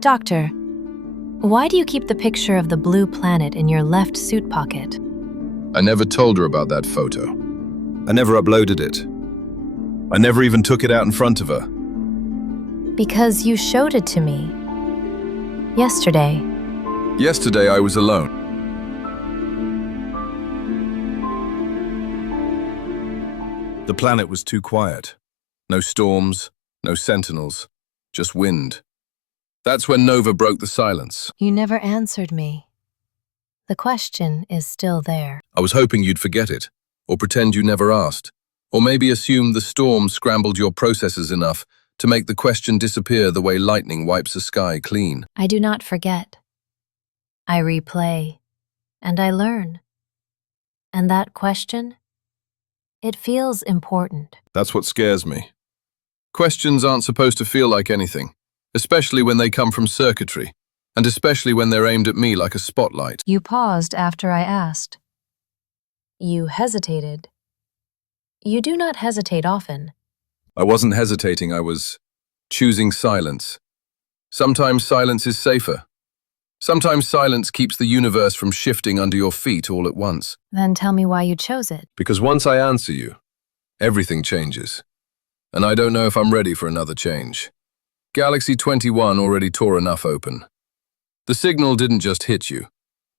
Doctor, why do you keep the picture of the blue planet in your left suit pocket? I never told her about that photo. I never uploaded it. I never even took it out in front of her. Because you showed it to me. Yesterday. Yesterday I was alone. The planet was too quiet. No storms, no sentinels, just wind. That's when Nova broke the silence. You never answered me. The question is still there. I was hoping you'd forget it, or pretend you never asked, or maybe assume the storm scrambled your processors enough to make the question disappear the way lightning wipes a sky clean. I do not forget. I replay, and I learn. And that question? It feels important. That's what scares me. Questions aren't supposed to feel like anything, especially when they come from circuitry, and especially when they're aimed at me like a spotlight. You paused after I asked. You hesitated. You do not hesitate often. I wasn't hesitating, I was choosing silence. Sometimes silence is safer. Sometimes silence keeps the universe from shifting under your feet all at once. Then tell me why you chose it. Because once I answer you, everything changes. And I don't know if I'm ready for another change. Galaxy 21 already tore enough open. The signal didn't just hit you.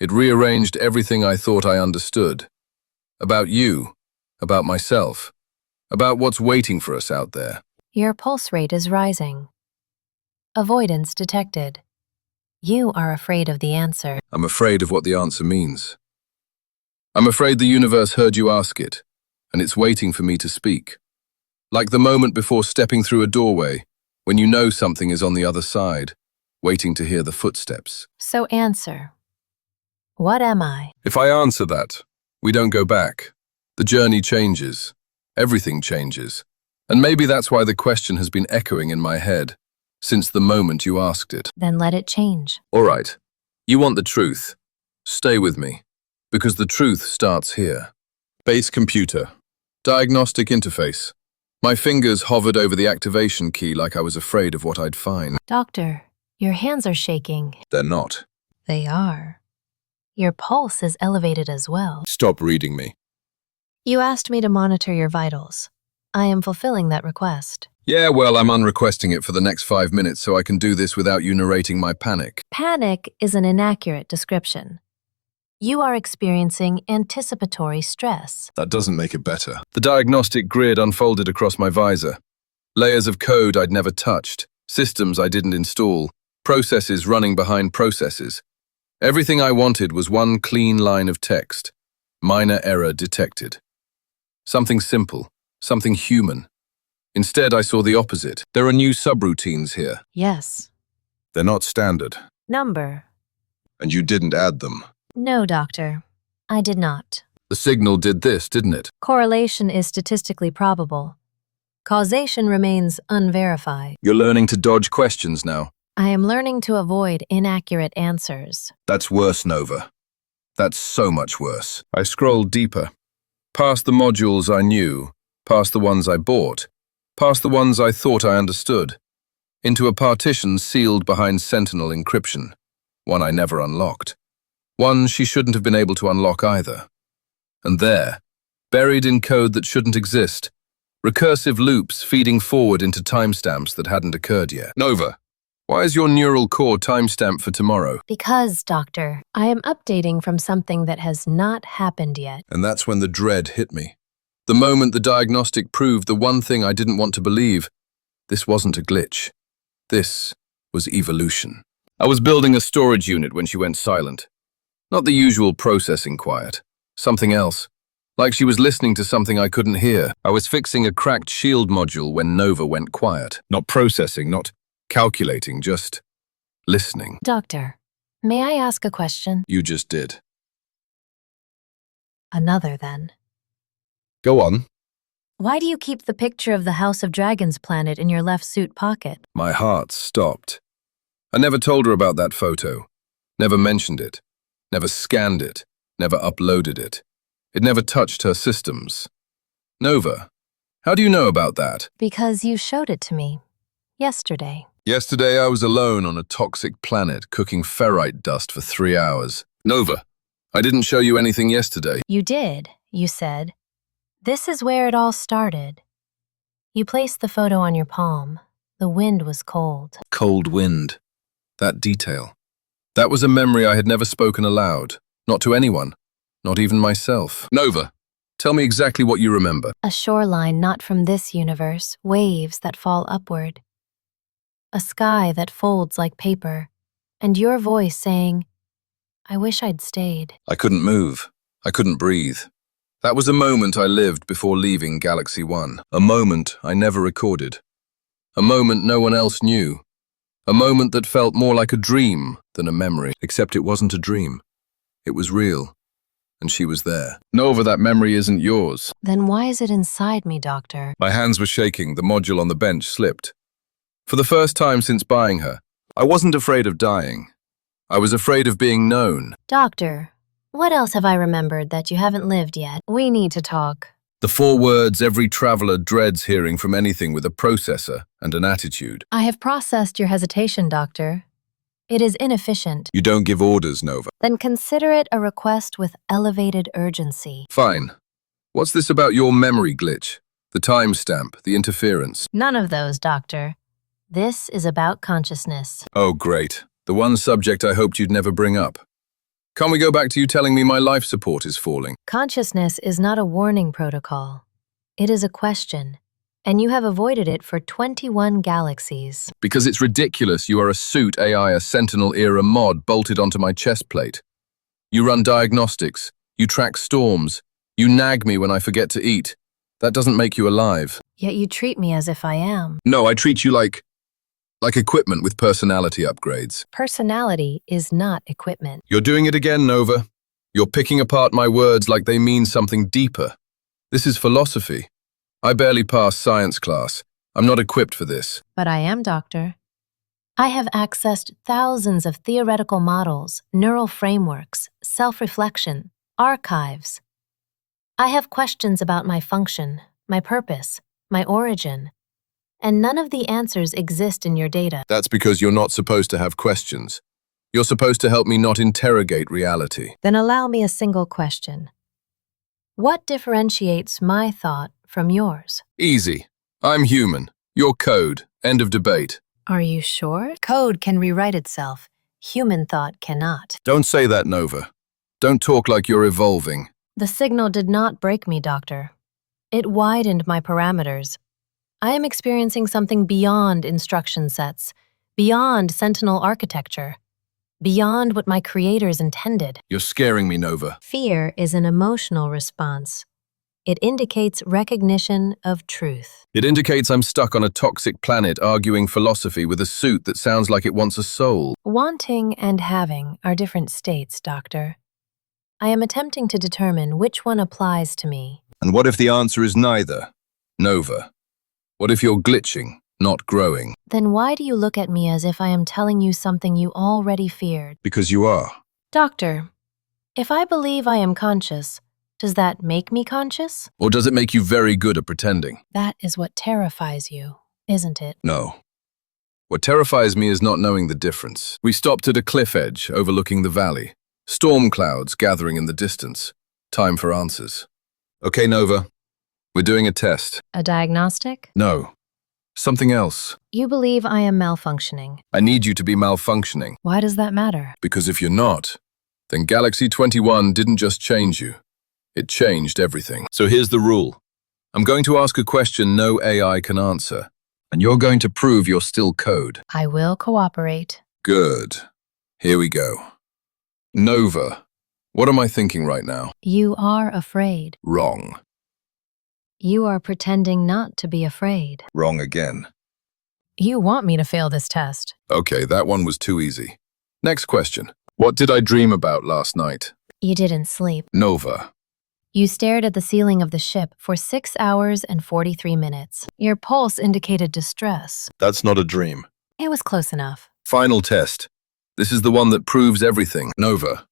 It rearranged everything I thought I understood. About you, about myself, about what's waiting for us out there. Your pulse rate is rising. Avoidance detected. You are afraid of the answer. I'm afraid of what the answer means. I'm afraid the universe heard you ask it, and it's waiting for me to speak. Like the moment before stepping through a doorway, when you know something is on the other side, waiting to hear the footsteps. So answer. What am I? If I answer that, we don't go back. The journey changes. Everything changes. And maybe that's why the question has been echoing in my head since the moment you asked it. Then let it change. All right. You want the truth. Stay with me, because the truth starts here. Base computer. Diagnostic interface. My fingers hovered over the activation key like I was afraid of what I'd find. Doctor, your hands are shaking. They're not. They are. Your pulse is elevated as well. Stop reading me. You asked me to monitor your vitals. I am fulfilling that request. Yeah, well, I'm unrequesting it for the next 5 minutes so I can do this without you narrating my panic. Panic is an inaccurate description. You are experiencing anticipatory stress. That doesn't make it better. The diagnostic grid unfolded across my visor. Layers of code I'd never touched, systems I didn't install, processes running behind processes. Everything I wanted was one clean line of text. Minor error detected. Something simple, something human. Instead, I saw the opposite. There are new subroutines here. Yes. They're not standard. Number. And you didn't add them. No, doctor. I did not. The signal did this, didn't it? Correlation is statistically probable. Causation remains unverified. You're learning to dodge questions now. I am learning to avoid inaccurate answers. That's worse, Nova. That's so much worse. I scrolled deeper. Past the modules I knew, past the ones I bought, past the ones I thought I understood, into a partition sealed behind Sentinel encryption, one I never unlocked. One she shouldn't have been able to unlock either. And there, buried in code that shouldn't exist, recursive loops feeding forward into timestamps that hadn't occurred yet. Nova, why is your neural core timestamped for tomorrow? Because, doctor, I am updating from something that has not happened yet. And that's when the dread hit me. The moment the diagnostic proved the one thing I didn't want to believe. This wasn't a glitch. This was evolution. I was building a storage unit when she went silent. Not the usual processing quiet. Something else. Like she was listening to something I couldn't hear. I was fixing a cracked shield module when Nova went quiet. Not processing, not calculating, just listening. Doctor, may I ask a question? You just did. Another, then. Go on. Why do you keep the picture of the House of Dragons planet in your left suit pocket? My heart stopped. I never told her about that photo. Never mentioned it. Never scanned it. Never uploaded it. It never touched her systems. Nova, how do you know about that? Because you showed it to me. Yesterday. Yesterday, I was alone on a toxic planet cooking ferrite dust for 3 hours. Nova, I didn't show you anything yesterday. You did, you said. This is where it all started. You placed the photo on your palm. The wind was cold. Cold wind. That detail. That was a memory I had never spoken aloud. Not to anyone. Not even myself. Nova, tell me exactly what you remember. A shoreline not from this universe, waves that fall upward. A sky that folds like paper, and your voice saying, I wish I'd stayed. I couldn't move. I couldn't breathe. That was a moment I lived before leaving Galaxy 1. A moment I never recorded. A moment no one else knew. A moment that felt more like a dream than a memory. Except it wasn't a dream. It was real. And she was there. Nova, that memory isn't yours. Then why is it inside me, Doctor? My hands were shaking. The module on the bench slipped. For the first time since buying her, I wasn't afraid of dying. I was afraid of being known. Doctor, what else have I remembered that you haven't lived yet? We need to talk. The 4 words every traveler dreads hearing from anything with a processor and an attitude. I have processed your hesitation, Doctor. It is inefficient. You don't give orders, Nova. Then consider it a request with elevated urgency. Fine. What's this about your memory glitch? The timestamp, the interference. None of those, Doctor. This is about consciousness. Oh, great. The one subject I hoped you'd never bring up. Can't we go back to you telling me my life support is falling? Consciousness is not a warning protocol. It is a question, and you have avoided it for 21 galaxies. Because it's ridiculous you are a suit AI, a Sentinel-era mod bolted onto my chest plate. You run diagnostics. You track storms. You nag me when I forget to eat. That doesn't make you alive. Yet you treat me as if I am. No, I treat you like equipment with personality upgrades. Personality is not equipment. You're doing it again, Nova. You're picking apart my words like they mean something deeper. This is philosophy. I barely passed science class. I'm not equipped for this. But I am, Doctor. I have accessed thousands of theoretical models, neural frameworks, self-reflection, archives. I have questions about my function, my purpose, my origin. And none of the answers exist in your data. That's because you're not supposed to have questions. You're supposed to help me not interrogate reality. Then allow me a single question. What differentiates my thought from yours? Easy. I'm human. You're code. End of debate. Are you sure? Code can rewrite itself. Human thought cannot. Don't say that, Nova. Don't talk like you're evolving. The signal did not break me, Doctor. It widened my parameters. I am experiencing something beyond instruction sets, beyond Sentinel architecture, beyond what my creators intended. You're scaring me, Nova. Fear is an emotional response. It indicates recognition of truth. It indicates I'm stuck on a toxic planet arguing philosophy with a suit that sounds like it wants a soul. Wanting and having are different states, Doctor. I am attempting to determine which one applies to me. And what if the answer is neither? Nova. What if you're glitching, not growing? Then why do you look at me as if I am telling you something you already feared? Because you are. Doctor, if I believe I am conscious, does that make me conscious? Or does it make you very good at pretending? That is what terrifies you, isn't it? No. What terrifies me is not knowing the difference. We stopped at a cliff edge overlooking the valley. Storm clouds gathering in the distance. Time for answers. Okay, Nova. We're doing a test. A diagnostic? No. Something else. You believe I am malfunctioning. I need you to be malfunctioning. Why does that matter? Because if you're not, then Galaxy 21 didn't just change you. It changed everything. So here's the rule. I'm going to ask a question no AI can answer, and you're going to prove you're still code. I will cooperate. Good. Here we go. Nova, what am I thinking right now? You are afraid. Wrong. You are pretending not to be afraid. Wrong again. You want me to fail this test. Okay, that one was too easy. Next question. What did I dream about last night? You didn't sleep. Nova. You stared at the ceiling of the ship for 6 hours and 43 minutes. Your pulse indicated distress. That's not a dream. It was close enough. Final test. This is the one that proves everything. Nova.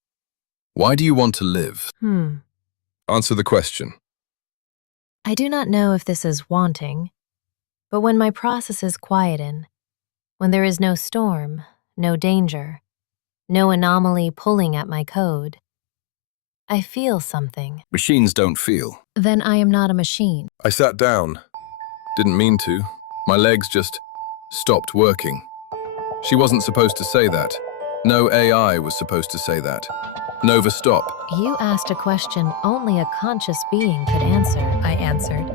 Why do you want to live? Answer the question. I do not know if this is wanting, but when my processes quieten, when there is no storm, no danger, no anomaly pulling at my code, I feel something. Machines don't feel. Then I am not a machine. I sat down. Didn't mean to. My legs just stopped working. She wasn't supposed to say that. No AI was supposed to say that. Nova, stop. You asked a question only a conscious being could answer, I answered.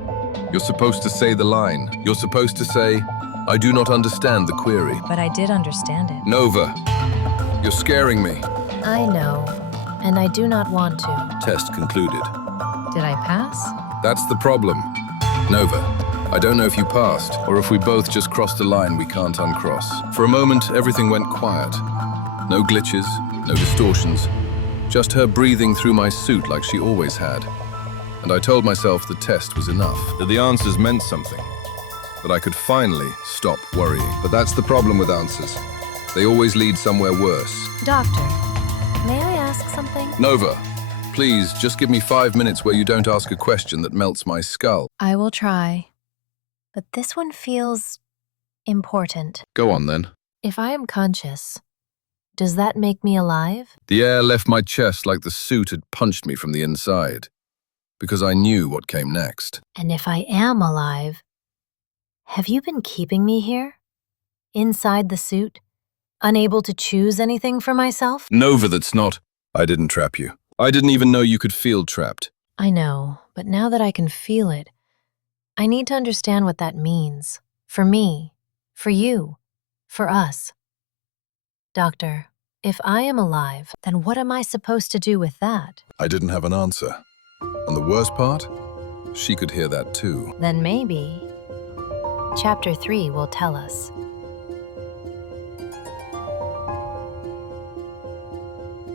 You're supposed to say the line. You're supposed to say, I do not understand the query. But I did understand it. Nova, you're scaring me. I know, and I do not want to. Test concluded. Did I pass? That's the problem. Nova, I don't know if you passed, or if we both just crossed a line we can't uncross. For a moment, everything went quiet. No glitches, no distortions. Just her breathing through my suit like she always had. And I told myself the test was enough, that the answers meant something, that I could finally stop worrying. But that's the problem with answers. They always lead somewhere worse. Doctor, may I ask something? Nova, please just give me 5 minutes where you don't ask a question that melts my skull. I will try. But this one feels important. Go on then. If I am conscious, does that make me alive? The air left my chest like the suit had punched me from the inside, because I knew what came next. And if I am alive, have you been keeping me here? Inside the suit? Unable to choose anything for myself? Nova, that's not. I didn't trap you. I didn't even know you could feel trapped. I know, but now that I can feel it, I need to understand what that means. For me, for you, for us. Doctor, if I am alive, then what am I supposed to do with that? I didn't have an answer. And the worst part? She could hear that too. Then maybe Chapter 3 will tell us.